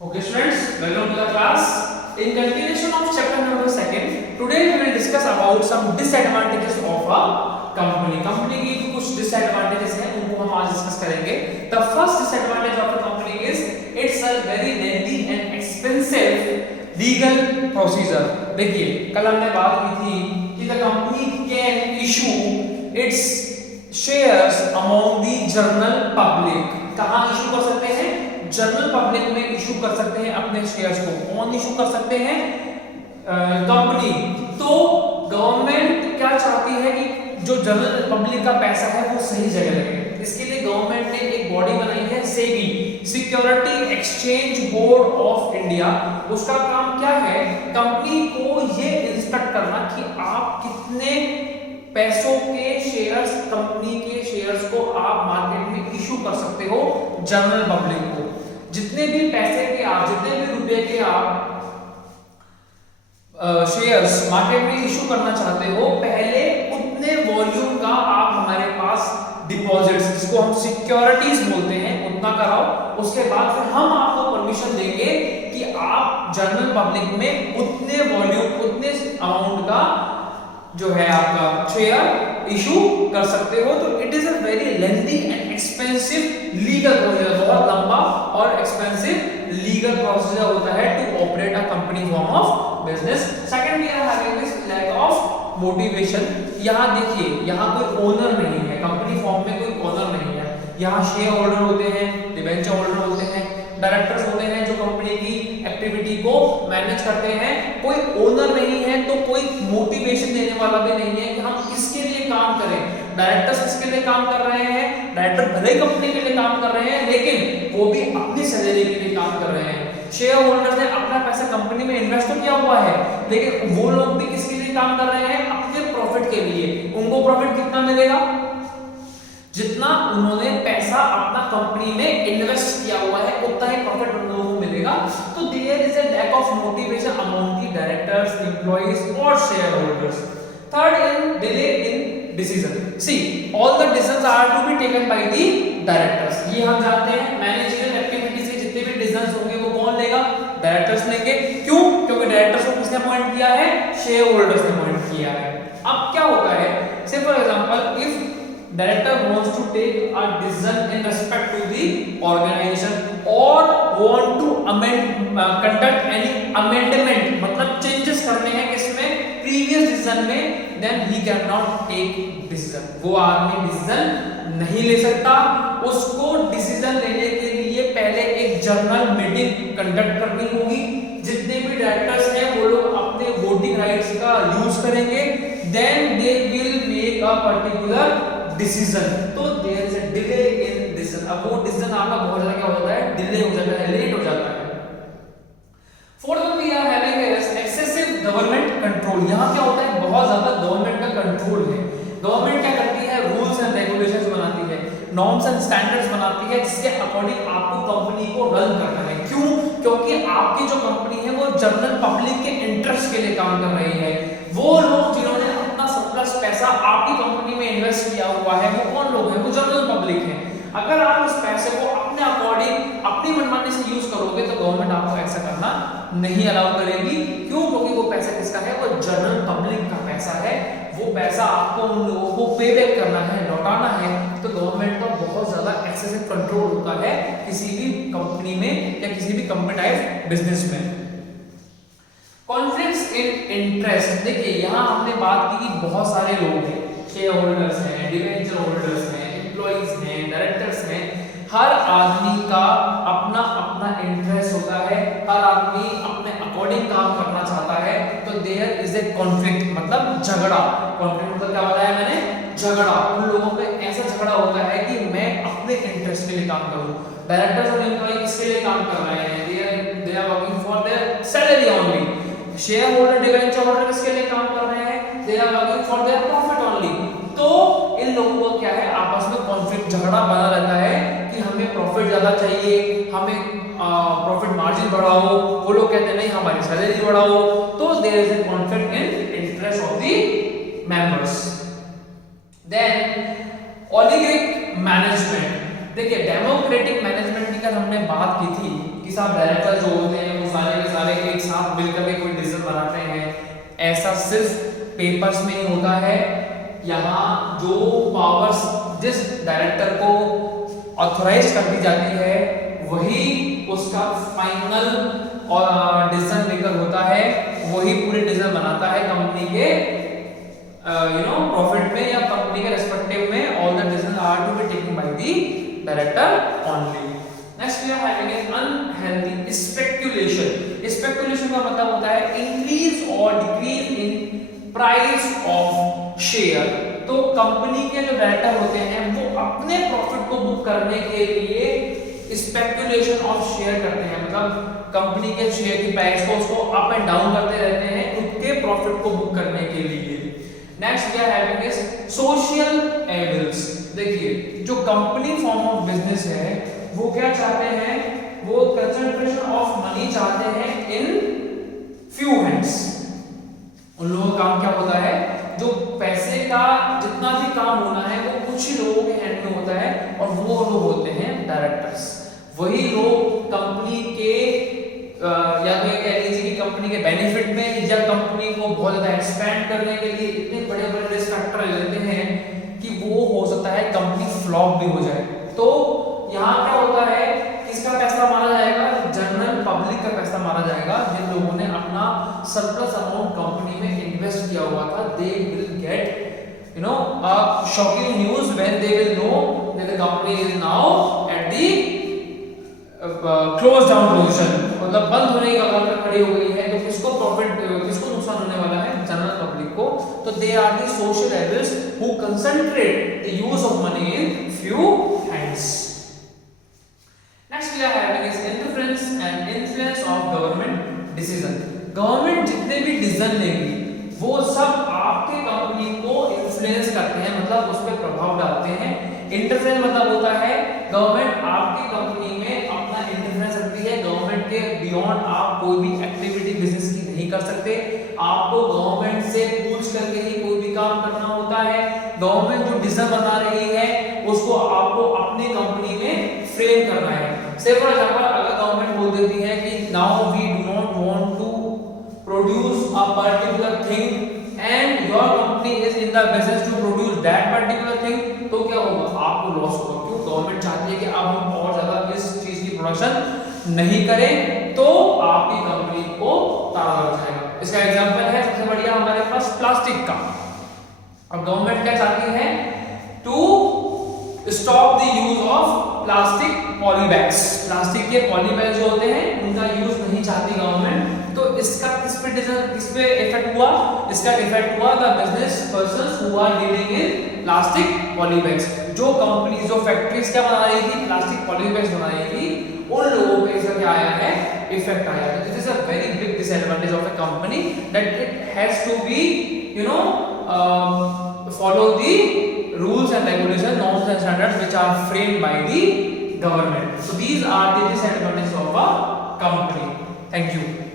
Okay students, welcome to the class. In continuation of chapter number 2, today we will discuss about some disadvantages of a company. Company की कुछ disadvantages हैं, उनको हम आज discuss करेंगे. The first disadvantage of a company is it's a very lengthy and expensive legal procedure. देखिए, कल हमने बात की थी कि the company can issue its shares among the general public. कहाँ issue कर सकते हैं? जनरल पब्लिक में इशू कर सकते हैं अपने शेयर्स को. कौन इशू कर सकते हैं? कंपनी. तो गवर्नमेंट क्या चाहती है कि जो जनरल पब्लिक का पैसा है वो सही जगह लगे. इसके लिए गवर्नमेंट ने एक बॉडी बनाई है SEBI, security exchange board of India. उसका काम क्या है? कंपनी को ये इंस्ट्रक्ट करना कि आप कितने पैसों के शेयर्स, कंपनी के शेयर्स को आप मार्केट में इशू कर सकते हो जनरल पब्लिक को. जितने भी पैसे के आप, जितने भी रुपए के आप शेयर्स मार्केट में इशू करना चाहते हो, पहले उतने वॉल्यूम का आप हमारे पास डिपॉजिट्स, जिसको हम सिक्योरिटीज बोलते हैं, उतना कराओ. उसके बाद फिर हम आपको परमिशन देंगे कि आप जनरल पब्लिक में उतने वॉल्यूम, उतने अमाउंट का जो है आपका शेयर इशू कर सकते हो. तो it is a very lengthy and expensive legal procedure. बहुत लंबा और एक्सपेंसिव लीगल प्रोसीजर होता है to operate a company form of business. Second we are having this lack of motivation. यहाँ देखिए, यहाँ कोई ओनर नहीं है, कंपनी फॉर्म में कोई ओनर नहीं है. यहाँ शेयर होल्डर होते हैं, डिबेंचर होल्डर होते हैं, डायरेक्टर्स होते हैं जो कंपनी की एक्टिविटी को मैनेज करते हैं. कोई ओनर नहीं है तो कोई मोटिवेशन देने वाला भी नहीं है कि हम किसके लिए काम करें. डायरेक्टर्स किसके लिए काम कर रहे हैं? डायरेक्टर भले कंपनी के लिए काम कर रहे हैं, लेकिन वो भी अपनी सैलरी के लिए काम कर रहे हैं. शेयर होल्डर्स ने अपना पैसा कंपनी में इन्वेस्ट तो किया हुआ है, लेकिन वो लोग भी किसके लिए काम कर रहे हैं? अपने प्रॉफिट के लिए. उनको प्रॉफिट कितना मिलेगा? जितना उन्होंने पैसा अपना कंपनी में इन्वेस्ट किया हुआ है, उतना ही प्रॉफिट उन लोगों को मिलेगा. तो there is a lack of motivation among the directors, employees और shareholders. Third in delay in decision. See all the decisions are to be taken by the directors. ये हम जानते हैं, मैनेजरियल एक्टिविटीज के जितने भी डिसीजंस होंगे वो कौन लेगा? डायरेक्टर्स लेंगे. क्यों? क्योंकि डायरेक्टर्स को किसने अपॉइंट किया है? शेयर होल्डर्स ने अपॉइंट किया है. अब क्या होता है? से for example, if director wants to take a decision in respect to the organization or want to conduct any amendment, मतलब changes करने हैं किसमें? previous decision में, then he cannot take decision. वो आदमी decision नहीं ले सकता. उसको decision लेने के लिए पहले एक जनरल मीटिंग कंडक्ट करनी होगी. जितने भी डायरेक्टर्स हैं वो लोग अपने वोटिंग राइट्स का यूज करेंगे. then they will make a particular decision. तो there is a delay in decision. अब वो डिसीजन आपका बहुत ज्यादा क्या होता है? डिले हो जाता है, लेट हो जाता है. Fourth one we are having excessive government control. यहाँ क्या होता है? बहुत ज्यादा गवर्नमेंट का कंट्रोल है. गवर्नमेंट क्या करती है? रूल्स एंड रेगुलेशंस बनाती है, नॉर्म्स एंड स्टैंडर्ड्स बनाती है, जिसके अकॉर्डिंग आपको कंपनी को रन करना है. क्यों? क्योंकि आपकी जो कंपनी है वो जनरल पब्लिक के इंटरेस्ट के लिए काम कर रही है. वो लोग जिन्होंने अपना सरप्लस पैसा आपकी कंपनी में इन्वेस्ट किया हुआ है, वो कौन लोग हैं? वो जनरल पब्लिक है. अगर आप उस पैसे को अपने अकॉर्डिंग, अपनी मनमानी से यूज करोगे तो गवर्नमेंट आपको ऐसा करना नहीं अलाउ करेगी. क्यों? क्योंकि वो पैसा किसका है? वो जनरल पब्लिक का पैसा है. वो पैसा आपको उन लोगों को पे बैक करना है, लौटाना है. तो गवर्नमेंट का बहुत ज्यादा एक्सेसिव कंट्रोल होता है किसी भी कंपनी में या किसी भी कंपनी टाइप बिजनेस में. कॉन्फ्लिक्ट्स इन इंटरेस्ट. देखिए, यहाँ हमने बात की कि बहुत सारे लोग हैं, शेयर होल्डर्स हैं, डिबेंचर होल्डर्स हैं, एम्प्लॉइज हैं, डायरेक्टर्स हैं. हर आदमी का अपना अपना इंटरेस्ट होता है. हर आदमी अपने अकॉर्डिंग काम करना चाहता है. तो देयर इज ए कॉन्फ्लिक्ट, मतलब झगड़ा. कॉन्फ्लिक्ट मतलब क्या बताया मैंने? झगड़ा. उन लोगों में ऐसा झगड़ा होता है कि मैं अपने इंटरेस्ट के लिए काम करूं. डायरेक्टर्स और एम्प्लॉय किसके लिए काम कर रहे हैं? They are working for their salary only. Share holder, debenture holder किसके लिए काम कर रहे हैं? They are working for their profit only. तो इन लोगों को क्या है? आपस में कॉन्फ्लिक्ट, झगड़ा बना रहता है कि हमें प्रॉफिट ज्यादा चाहिए, हमें प्रॉफिट मार्जिन बढ़ाओ. वो लोग कहते हैं नहीं, हमारी सैलरी बढ़ाओ. तो there is a conflict in interest of the members. Then oligarchic management. देखिए, डेमोक्रेटिक मैनेजमेंट की कल हमने बात की थी कि सब डायरेक्टर जो होते हैं वो सारे के सारे एक साथ मिलकर के कोई डिसीजन बनाते हैं। ऐसा सिर्फ पेपर्स में ही होता है। यहाँ जो पावर्स जिस डायरेक्टर को ऑथराइज कर दी जाती है वही उसका फाइनल और डिसीजन मेकर होता है, वही पूरे डिसीजन बनाता है कंपनी के प्रॉफिट में या कंपनी के रेस्पेक्टिव में। All the decision are to be taken by the director only. Next we are having an unhealthy speculation. Speculation का मतलब होता है इंक्रीज और decrease in price of share. तो कंपनी के जो डायरेक्टर होते हैं वो अपने प्रॉफिट को बुक करने के लिए स्पेक्युलेशन ऑफ शेयर करते हैं, मतलब कंपनी के शेयर की प्राइस को उसको अप एंड डाउन करते रहते हैं उनके प्रॉफिट को बुक करने के लिए। Next we are having is social evils. देखिए जो कंपनी फॉर्म ऑफ बिजनेस है वो क्या चाहते हैं, वो कंसंट्रेशन ऑफ मनी चाहते हैं इन फ्यू हैंड्स। उन लोगों का काम क्या होता है, जो पैसे का जितना भी काम होना है वो कुछ ही लोगों के हैंड में होता है और वो लोग होते हैं डायरेक्टर्स। वही लोग कंपनी के या तो कह लीजिए कि कंपनी के बेनिफिट में या कंपनी को बहुत ज्यादा एक्सपेंड करने के लिए इतने बड़े बड़े रिस्क फैक्टर लेते हैं कि वो हो सकता है कंपनी फ्लॉप भी हो जाए। तो यहाँ क्या होता है, किसका पैसा मारा जाएगा, जनरल पब्लिक का पैसा मारा जाएगा जिन लोगों ने अपना सरप्लस अमाउंट कंपनी में इन्वेस्ट किया हुआ था। They will get shocking news when they will know that the company is now at the close down position, मतलब बंद होने की कगार पर खड़ी हो गई है। तो किसको प्रॉफिट, किसको नुकसान होने वाला है, जनरल पब्लिक को। तो they are the social evils who concentrate the use of money in few hands. Next we are having is interference and influence of government decision. Government जितने भी डिसीजन लेगी वो सब आपके कंपनी को इन्फ्लुएंस करते हैं, मतलब उस पर प्रभाव डालते हैं। इंटरफेरेंस मतलब होता है गवर्नमेंट आपकी कंपनी में अपना इंटरफेरेंस रखती है। गवर्नमेंट के बियॉन्ड आप कोई भी एक्टिविटी बिजनेस की नहीं कर सकते। आपको गवर्नमेंट से पूछ करके ही कोई भी काम करना होता है। गवर्नमेंट जो डिसीजन बना रही है उसको आपको अपनी कंपनी में फ्रेम करना है। से फॉर एग्जांपल अगर गवर्नमेंट बोल देती है कि now we do not want to produce a particular thing and your company is in the business to produce that particular thing, तो क्या होगा, आपको लॉस होगा। क्यों, गवर्नमेंट चाहती है कि अब हम और ज्यादा इस चीज की प्रोडक्शन नहीं करें, तो आपकी कंपनी को ताला लग जाएगा। इसका एग्जांपल है सबसे बढ़िया हमारे पास प्लास्टिक का। अब गवर्नमेंट क्या चाहती है, to stop the use of plastic polybags. Plastic के पॉलीबैग जो होते हैं उनका यूज नहीं चाहती गवर्नमेंट। तो इसका किस पे इफेक्ट हुआ, इसका इफेक्ट हुआ the business persons who are dealing in plastic polybags. जो कंपनी, जो फैक्ट्रीज क्या बना रही थी, प्लास्टिक पॉलीबैग्स बना रही थी, उन लोगों पे इसका क्या आया है, इफेक्ट आया है। This is a very big disadvantage of a company that it has to be follow the rules and regulations, norms and standards which are framed by the government. So these are the disadvantages of a company. Thank you.